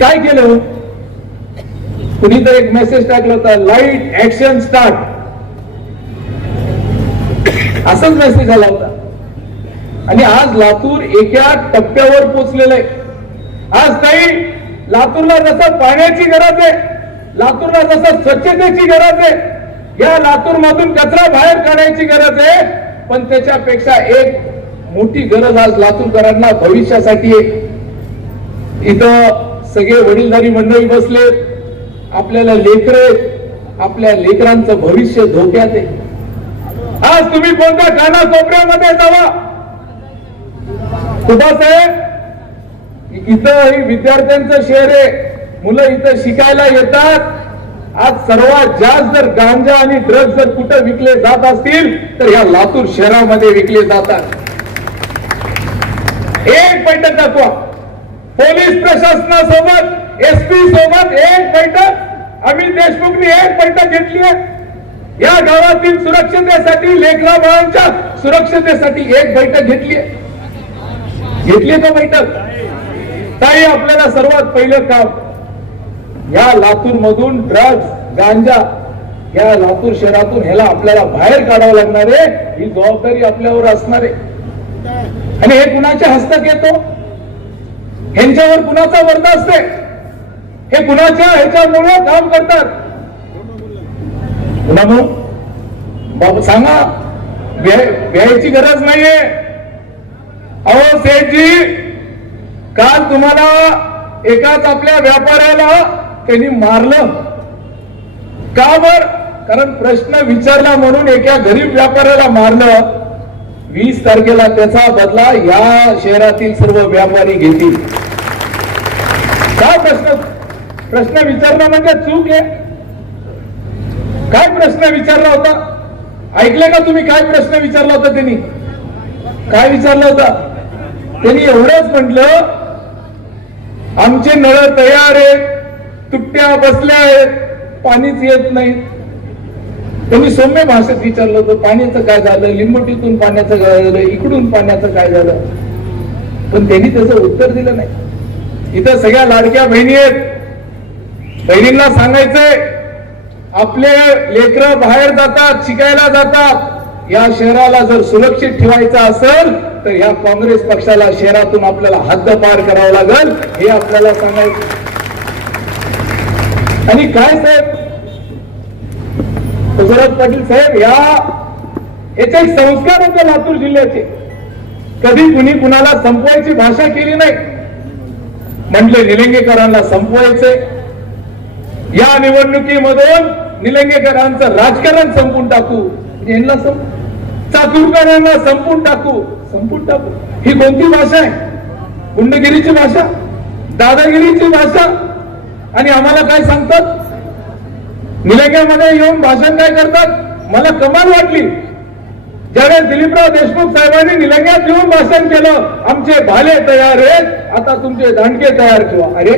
काय केलं? कुणी तर एक मेसेज टाकला होता लाइट ऍक्शन स्टार्ट असाच मेसेज आला होता. आणि आज लातूर एका टप्प्यावर पोचलेलं आहे. आज काही लातूरला जसं पाण्याची गरज आहे लातूरला जसं स्वच्छतेची गरज आहे या लातूर मधून कचरा बाहेर काढायची गरज आहे पण त्याच्यापेक्षा एक मोठी गरज आज लातूरकरांना भविष्यासाठी आहे. इथं सगळे वडीलधारी मंडळी बसले. आपल्याला लेकर आपल्या लेकरांचं भविष्य धोक्यात आहे. आज तुम्ही कोणत्या काना कोपऱ्यामध्ये जावा? साहेब इथं विद्यार्थ्यांचं शहर आहे. मुलं इथं शिकायला येतात. आज सर्वात जास्त जर गांजा आणि ड्रग्ज जर कुठं विकले जात असतील तर या लातूर शहरामध्ये विकले जातात. एक बैठक दाखवा. पोलीस प्रशासनासोबत एसपी सोबत एक बैठक अमित देशमुखनी एक बैठक घेतली आहे. या गावातील सुरक्षतेसाठी लेखरा बाळांच्या सुरक्षतेसाठी एक बैठक घेतली आहे. घेतली का बैठक? ताई आपल्याला सर्वात पहिलं काम या लातूर मधून ड्रग्ज गांजा या लातूर शहरातून ह्याला आपल्याला बाहेर काढावं लागणार आहे. ही जबाबदारी आपल्यावर असणार आहे. आणि हे कुणाच्या हस्तक येतो ह्यांच्यावर कुणाचा वर्ग असते? हे कुणाच्या ह्याच्यामुळे काम करतात? सांगा. भ्यायची गरज नाहीये. अहो सेठजी काल तुम्हाला एकाच आपल्या व्यापाऱ्याला त्यांनी मारलं. का बर? कारण प्रश्न विचारला म्हणून एका गरीब व्यापाऱ्याला मारलं. वीस तारखेला त्याचा बदला या शहरातील सर्व व्यापारी घेतील. काय प्रश्न? प्रश्न विचारणं म्हणजे चूक आहे. काय प्रश्न विचारला होता? ऐकले का तुम्ही काय प्रश्न विचारला होता त्यांनी? काय विचारला होता? त्यांनी एवढंच म्हटलं आमचे नळ तयार आहेत तुट्ट्या बसल्या आहेत पाणीच येत नाही. त्यांनी सौम्य भाषेत विचारलं होतं पाण्याचं काय झालं लिंबोटीतून पाण्याचं काय झालं इकडून पाण्याचं काय झालं? पण त्यांनी त्याचं उत्तर दिलं नाही. इथं सगळ्या लाडक्या बहिणी आहेत. बहिणींना सांगायचंय आपले लेकर बाहेर जातात शिकायला जातात. या शहराला जर सुरक्षित ठेवायचं असेल तर या काँग्रेस पक्षाला शहरातून आपल्याला हद्दपार करावं लागेल हे आपल्याला सांगायचं. आणि काय साहेब? गुजरात पाटील साहेब या याचे एक संस्कार होते लातूर जिल्ह्याचे कधी कुणी कुणाला संपवायची भाषा केली नाही. म्हणजे निलंगेकरांना संपवायचे. या निवडणुकीमधून निलंगेकरांचं राजकारण संपून टाकू. म्हणजे यांना सं- चाकूरकरांना संपून टाकू. संपून टाकू. ही कोणती भाषा आहे? गुंडगिरीची भाषा? दादागिरीची भाषा? आणि आम्हाला काय सांगतात? निलंग्यामध्ये येऊन भाषण काय करतात? मला कमाल वाटली. ज्यावेळेस दिलीपराव देशमुख साहेबांनी निलंग्यात येऊन भाषण केलं आमचे भाले तयार आहेत आता तुमचे दांडके तयार ठेवा अरे.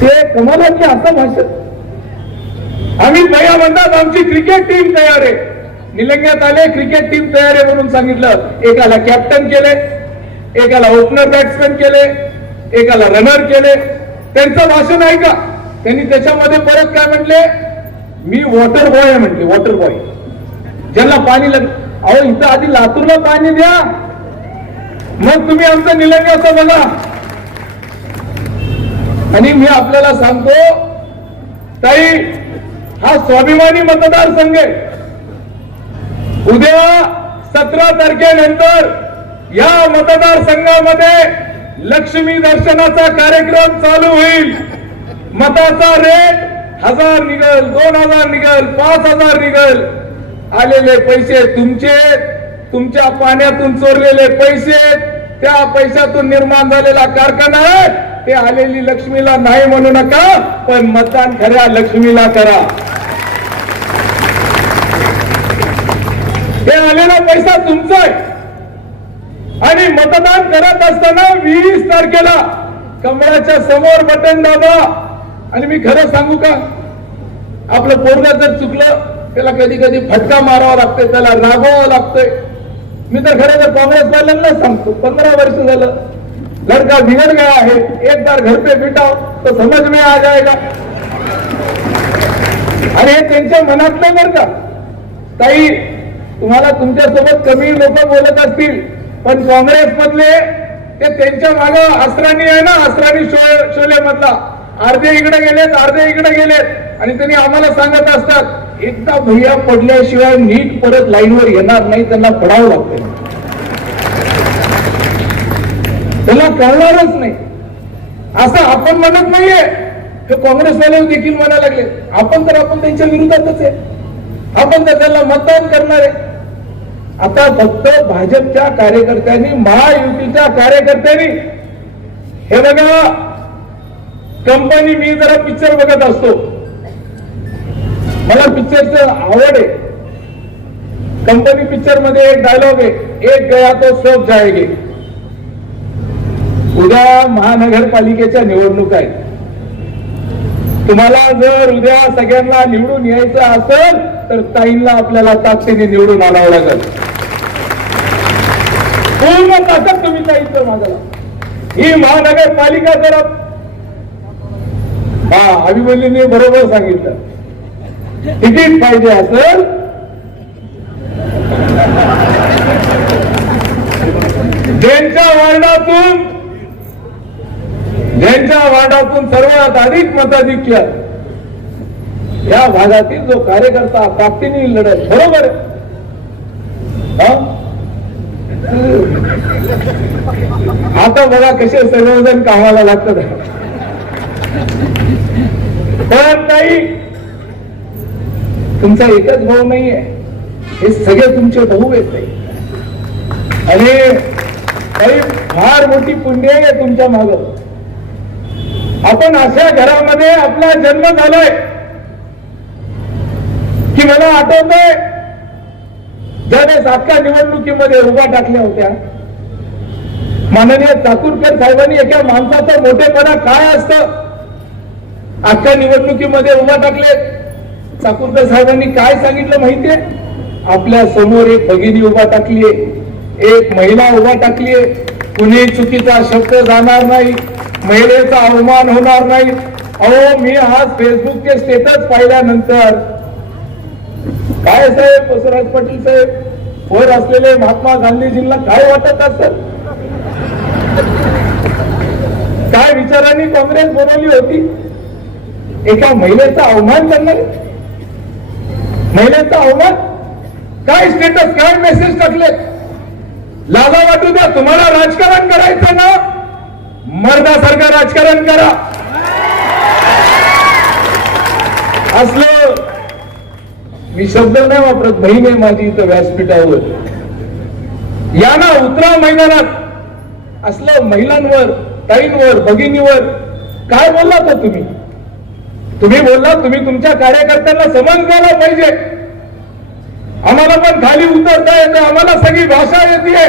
ते कमालाची असं भाषण. आम्ही भैया म्हणतात आमची क्रिकेट टीम तयार आहे. निलंग्यात आले क्रिकेट टीम तयार आहे म्हणून सांगितलं. एकाला कॅप्टन केले एकाला ओपनर बॅट्समॅन केले एकाला रनर केले. त्यांचं भाषण आहे का? त्यांनी त्याच्यामध्ये परत काय म्हटले? मी वॉटर बॉय आहे म्हटले वॉटर बॉय ज्यांना पाणी लग अहो इथं आधी लातूरला पाणी द्या. मग तुम्ही आमचं निलंग्याचं बघा. आणि मी आपल्याला सांगतो ताई हा स्वाभिमानी मतदारसंघ आहे. उद्या सतरा तारखेनंतर या मतदारसंघामध्ये लक्ष्मी दर्शनाचा कार्यक्रम चालू होईल. मताचा रेट हजार निघल दोन हजार निघल पाच हजार निघल. आलेले पैसे तुमचे तुमच्या पाण्यातून चोरलेले पैसे त्या पैशातून निर्माण झालेला कारखाना आहे. ते आलेली लक्ष्मीला नाही म्हणू नका पण मतदान खऱ्या लक्ष्मीला करा. हे आलेला पैसा तुमचा आहे. आणि मतदान करत असताना वीस तारखेला कमळाच्या समोर बटन दाबा. आणि मी खरं सांगू का? आपलं पोरगा जर चुकलं त्याला कधी कधी फटका मारावा लागतोय त्याला रागवावं लागतोय. मी तर खरं तर काँग्रेस वाल्यांनाच सांगतो पंधरा वर्ष झालं लड़का बिघड गया आहे एक बार घर पे बिठाओ तो समज में आ जाएगा. आणि हे त्यांच्या मनातलं बरं का? ताई तुम्हाला तुमच्यासोबत कमी लोक बोलत असतील. पण काँग्रेस मधले ते त्यांच्या माग अस्त्रानी आहे ना अस्त्रानी शोले मधला. अर्धे इकडे गेलेत अर्धे इकडे गेलेत. आणि त्यांनी आम्हाला सांगत असतात एकदा भैया पडल्याशिवाय नीट परत लाईनवर येणार नाही त्यांना पडावं लागतं त्याला कळणारच नाही. असं आपण म्हणत नाहीये. हे काँग्रेसवाले देखील म्हणायला लागले. आपण तर आपण त्यांच्या विरोधातच आहे. आपण तर त्याला मतदान करणार आहे. आता फक्त भाजपच्या कार्यकर्त्यांनी महायुतीच्या कार्यकर्त्यांनी हे बघा कंपनी मी जरा पिक्चर बघत असतो. मला पिक्चरच आवड आहे. कंपनी पिक्चरमध्ये एक डायलॉग आहे. एक गया तो सब जाएगी उद्या महानगरपालिकेच्या निवडणूक आहेत. तुम्हाला जर उद्या सगळ्यांना निवडून यायचं असेल तर ताईंना आपल्याला ताकदीने निवडून आणावं लागेल. पूर्ण ताकद तुम्ही इतर माझ्याला ही महानगरपालिका जर हा अभिमन्यूने बरोबर सांगितलं तिकीट पाहिजे असेल ज्यांच्या वार्डातून ज्यांच्या वार्डातून सर्वात अधिक मताधिक्य या भागातील जो कार्यकर्ता ताकदीने लढत बरोबर आहे. हा? आता बघा कसे सर्वजण कामाला लागतात. पण नाही तुमचा एकच भाऊ नाहीये. हे सगळे तुमचे भाऊ येत नाही आणि काही फार मोठी पुण्य आहे तुमच्या माग. आपण अशा घरामध्ये आपला जन्म झालाय की मला आठवतंय ज्यावेळेस अख्खा निवडणुकीमध्ये उभा टाकल्या होत्या माननीय चाकूरकर साहेबांनी एका माणसाचं मोठेपणा काय असतं? अख्ख्या निवडणुकीमध्ये उभा टाकले. चाकूरकर साहेबांनी काय सांगितलं माहितीये? आपल्यासमोर एक भगिनी उभा टाकलीये. एक महिला उभा टाकलीये. कुणी चुकीचा शब्द जाणार नाही महिलेचा अवमान होणार नाही. अहो मी आज फेसबुकचे स्टेटस पाहिल्यानंतर काय साहेब बसवराज पाटील साहेब? वर असलेले महात्मा गांधीजींना काय वाटत असेल? काय विचारांनी काँग्रेस बनवली होती? एका महिलेचा अवमान करणार महिलेचा अवमान? काय स्टेटस काय मेसेज टाकले? लाजा वाटू द्या तुम्हाला राजकारण करायचं ना? मर्दासारखं राजकारण करा. असलं मी शब्द नाही वापरत बहीण आहे माझी इथं व्यासपीठावर. या ना उतरा मैदानात. असलं महिलांवर ताईंवर भगिनीवर. काय बोलला तर तुम्ही? तुम्ही बोलला तुम्ही तुमच्या कार्यकर्त्यांना समजण्याला पाहिजे. आम्हाला पण खाली उतरता येते आम्हाला सगळी भाषा येते.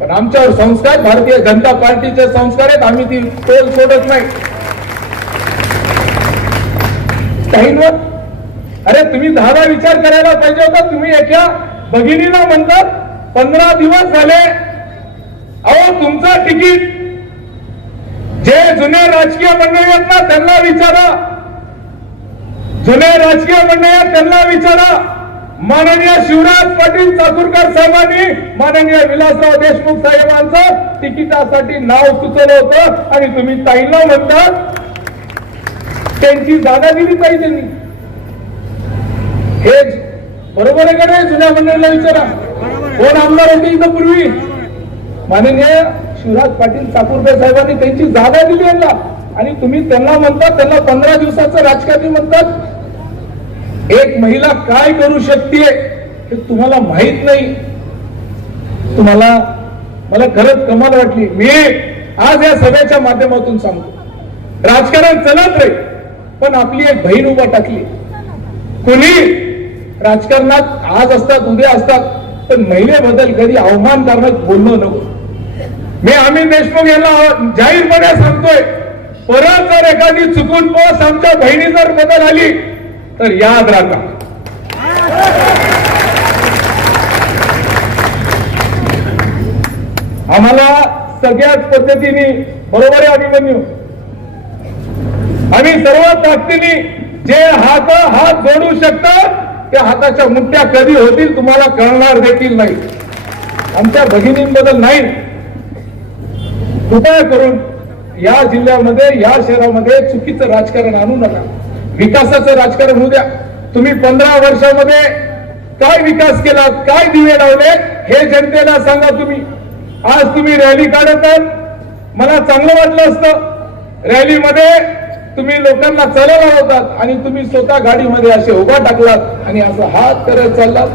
पण आमच्यावर संस्कार भारतीय जनता पार्टीचे संस्कार आहेत आम्ही ती टोल सोडत नाही. ताईंवर अरे तुम्ही दहा विचार करायला पाहिजे होता. तुम्ही एका भगिनीला म्हणतात पंधरा दिवस झाले. अहो तुमचं तिकीट. जे जुने राजकीय मंडळी आहेत ना त्यांना विचारा. जुने राजकीय मंडळी आहेत त्यांना विचारा. माननीय शिवराज पाटील चाकूरकर साहेबांनी माननीय विलासराव देशमुख साहेबांचं तिकिटासाठी नाव सुचवलं होतं. आणि तुम्ही ताईला म्हणतात त्यांची जागा दिली पाहिजे त्यांनी. हे बरोबर आहे का नाही? जुन्या मंडळीला विचारा. कोण आमदार होते इथं पूर्वी? माननीय शिवराज पाटील चाकूरबे साहेबांनी त्यांची जागा दिली यांना. आणि तुम्ही त्यांना म्हणतात त्यांना पंधरा दिवसाचं राजकारणी म्हणतात. एक महिला काय करू शकते हे तुम्हाला माहीत नाही. तुम्हाला मला खरंच कमाल वाटली. मी आज या सभेच्या माध्यमातून सांगतो. राजकारण चलत रे पण आपली एक बहीण उभा टाकली. कुणी? राजकारणात आज असतात उद्या असतात पण महिलेबद्दल कधी अवमानकारक बोलणं नको. मी आम्ही देशमुख यांना जाहीरपणे सांगतोय परत जर एखादी चुकून बस आमच्या बहिणी जर बदल आली तर याद राहता आम्हाला सगळ्याच पद्धतीने बरोबर आहे अभिमन्यू आम्ही सर्व ताकदीने जे हात हात जोडू शकतात त्या हाताच्या मुठ्या कधी होतील तुम्हाला कळणार देखील नाही. आमच्या भगिनींबद्दल नाही. कृपया करून या जिल्ह्यामध्ये या शहरामध्ये चुकीचं राजकारण आणू नका. विकासाचं राजकारण होऊ द्या. तुम्ही पंधरा वर्षामध्ये काय विकास केला काय दिवे लावले हे जनतेला सांगा तुम्ही. आज तुम्ही रॅली काढत आहात. मला चांगलं वाटलं असतं. रॅलीमध्ये तुम्ही लोकांना चालवला होतात आणि तुम्ही स्वतः गाडीमध्ये असे उभा टाकलात आणि असं हात करत चाललात.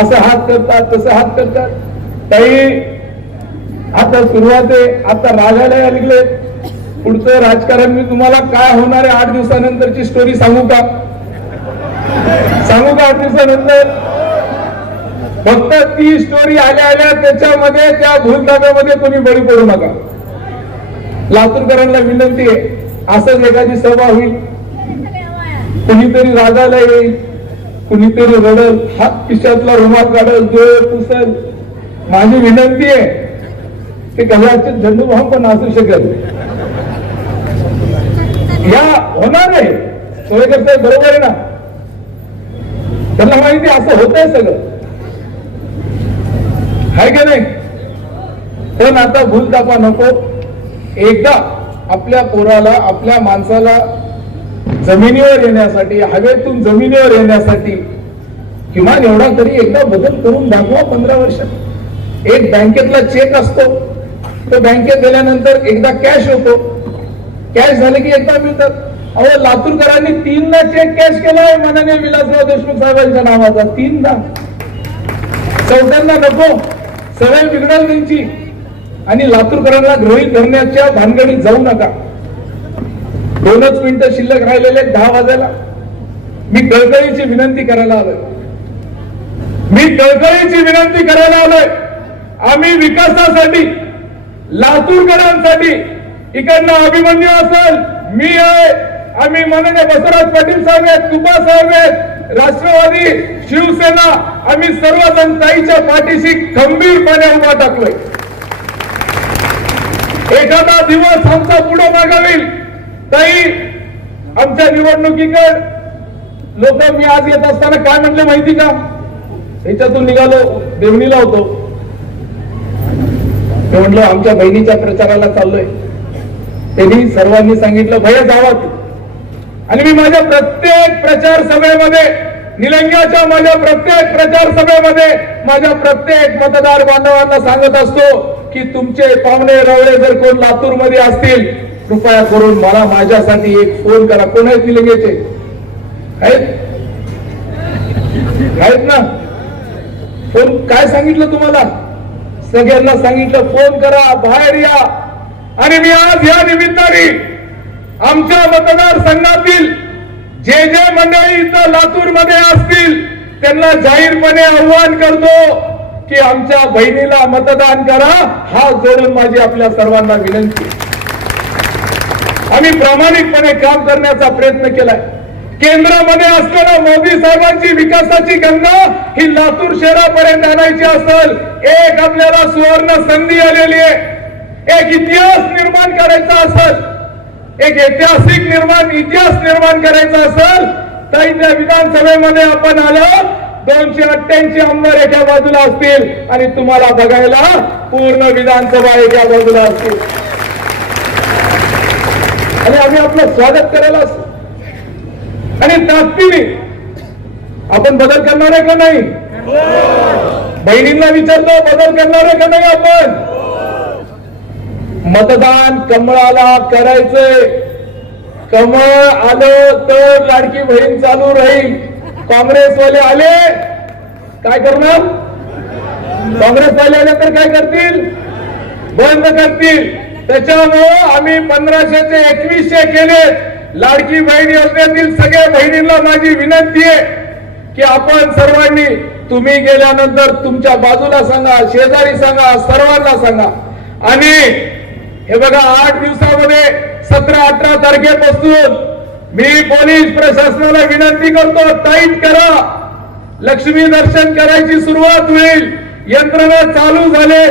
असं हात करतात तसं हात करतात. काही आता सुरुवात आहे आता राजाला निघले पुढचं राजकारण मी तुम्हाला काय होणार आहे आठ दिवसानंतरची स्टोरी सांगू का? सांगू का आठ दिवसानंतर? फक्त ती स्टोरी आल्या आल्या त्याच्यामध्ये त्या भूलताब्यामध्ये कोणी बळी पडू नका. लातूरकरांना विनंती आहे असंच एखादी सभा होईल. कुणीतरी रागाला येईल कुणीतरी रडल हात पिशातला रुमाल काढल डोळे पुसल. माझी विनंती आहे ते कदाचित झंडूभाव पण असू शकेल या होणार नाही. सोयकर साहेब बरोबर आहे ना? त्यांना माहिती असं होत आहे सगळं. आहे का नाही? पण आता भूल दाखवा नको. एकदा आपल्या पोराला आपल्या माणसाला जमिनीवर येण्यासाठी हवेतून जमिनीवर येण्यासाठी किमान एवढा तरी एकदा बदल करून दाखवा पंधरा वर्षात. एक बँकेतला चेक असतो. तो बँकेत गेल्यानंतर एकदा कॅश होतो. कॅश झाले की एकदा मिळतात. अहो लातूरकरांनी तीनदा चेक कॅश केला आहे माननीय विलासराव देशमुख साहेबांच्या नावाचा. तीनदा. चौथ्यांदा नको. सवय बिघडल त्यांची. आणि लातूरकरांना गृहित धरण्याच्या भानगडीत जाऊ नका. दोनच मिनिटं शिल्लक राहिलेले दहा वाजायला. मी कळकळीची विनंती करायला आलोय. मी कळकळीची विनंती करायला आलोय. आम्ही विकासासाठी लातूरकरांसाठी इकडनं अभिमन्यू असेल मी आहे. आम्ही माननीय बसवराज पाटील साहेब आहेत तुपा साहेब आहेत राष्ट्रवादी शिवसेना आम्ही सर्वजण ताईच्या पाठीशी खंबीरपणे उभा टाकलोय. एखादा दिवस आमचा पुढे मागावेल. ताई आमच्या निवडणुकीकडे लोक मी आज येत असताना काय म्हटलं माहिती का? याच्यातून निघालो देवणीला होतो मी म्हटलं आमच्या बहिणीच्या प्रचाराला चाललोय. त्यांनी सर्वांनी सांगितलं भय जावा तू. आणि मी माझ्या प्रत्येक प्रचार सभेमध्ये निलंग्याच्या माझ्या प्रत्येक प्रचार सभेमध्ये माझ्या प्रत्येक मतदार बांधवांना सांगत असतो की तुमचे पाहुणे रवळे जर कोण लातूरमध्ये असतील कृपया करून मला माझ्यासाठी एक फोन करा. कोण आहेत मी लगेच आहेत ना? फोन काय सांगितलं तुम्हाला? सगळ्यांना सांगितलं फोन करा बाहेर या. आणि मी आज या निमित्ताने आमच्या मतदारसंघातील जे जे मंडळी इथं लातूरमध्ये असतील त्यांना जाहीरपणे आव्हान करतो. की आमच्या बहिणीला मतदान करा हा जोडून माझी आपल्या सर्वांना विनंती. आम्ही प्रामाणिकपणे काम करण्याचा प्रयत्न केलाय. केंद्रामध्ये असलेल्या मोदी साहेबांची विकासाची गंगा ही लातूर शहरापर्यंत आणायची असेल एक आपल्याला सुवर्ण संधी आलेली आहे. एक इतिहास निर्माण करायचा असेल एक ऐतिहासिक निर्माण इतिहास निर्माण करायचा असेल तर इथे विधानसभेमध्ये आपण आलं दोनशे अठ्ठ्याऐंशी आमदार एका बाजूला असतील आणि तुम्हाला बघायला पूर्ण विधानसभा एका बाजूला असतील. आणि आम्ही आपलं स्वागत करायला असतो आणि ताकदीने आपण बदल करणार आहे का नाही? बहिणींना विचारतो बदल करणार आहे का नाही आपण? मतदान कमळाला करायचंय. कमळ आलं तर लाडकी बहीण चालू राहील. काँग्रेसवाले आले काय करणार? काँग्रेसवाले आले तर काय करतील? बंद करतील. त्याच्यामुळं आम्ही पंधराशेचे एकवीसशे केले. लाडकी बहीण योजनेतील सगळ्या बहिणींना माझी विनंती आहे की आपण सर्वांनी तुम्ही गेल्यानंतर तुमच्या बाजूला सांगा शेजारी सांगा सर्वांना सांगा. आणि हे बघा आठ दिवसामध्ये सतरा अठरा तारखेपासून मी पोलीस प्रशासनाला विनंती करतो टाईट करा. लक्ष्मी दर्शन करायची सुरुवात होईल. यंत्रणा चालू झाले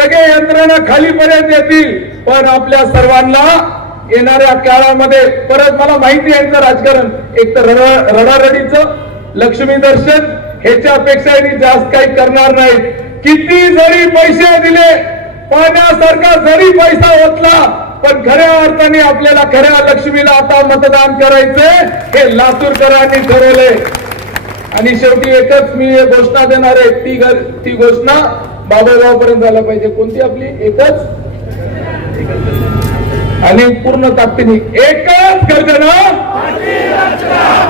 सगळे यंत्रणा खालीपर्यंत येतील. पण आपल्या सर्वांना येणाऱ्या काळामध्ये परत मला माहिती आहे यांचं राजकारण. एक तर रड- रडारडीचं लक्ष्मी दर्शन ह्याच्यापेक्षा यांनी जास्त काही करणार नाही. किती जरी पैसे दिले पाण्यासारखा जरी पैसा ओतला पण खऱ्या अर्थाने आपल्याला खऱ्या लक्ष्मीला आता मतदान करायचंय हे लातूरकरांनी ठरवलंय. आणि शेवटी एकच मी घोषणा देणार आहे ती गर- ती घोषणा बाबागाव पर्यंत झाला पाहिजे. कोणती आपली? एकच? आणि पूर्ण ताकदीने एकच गर्जना.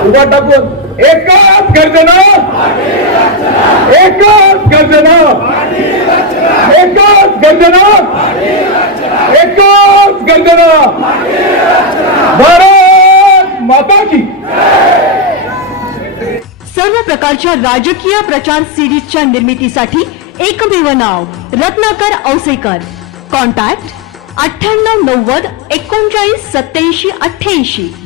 उभा टाकून एकाच गर्जना. एकाच गर्जना. एकाच गर्जना. एकाच गर्जना. भारत माता की. सर्व प्रकारच्या राजकीय प्रचार सिरीजच्या निर्मितीसाठी एकमेव नाव रत्नाकर औसेकर. कॉन्टॅक्ट अठ्ठ्याण्णव नव्वद एकोणचाळीस सत्याऐंशी अठ्ठ्याऐंशी.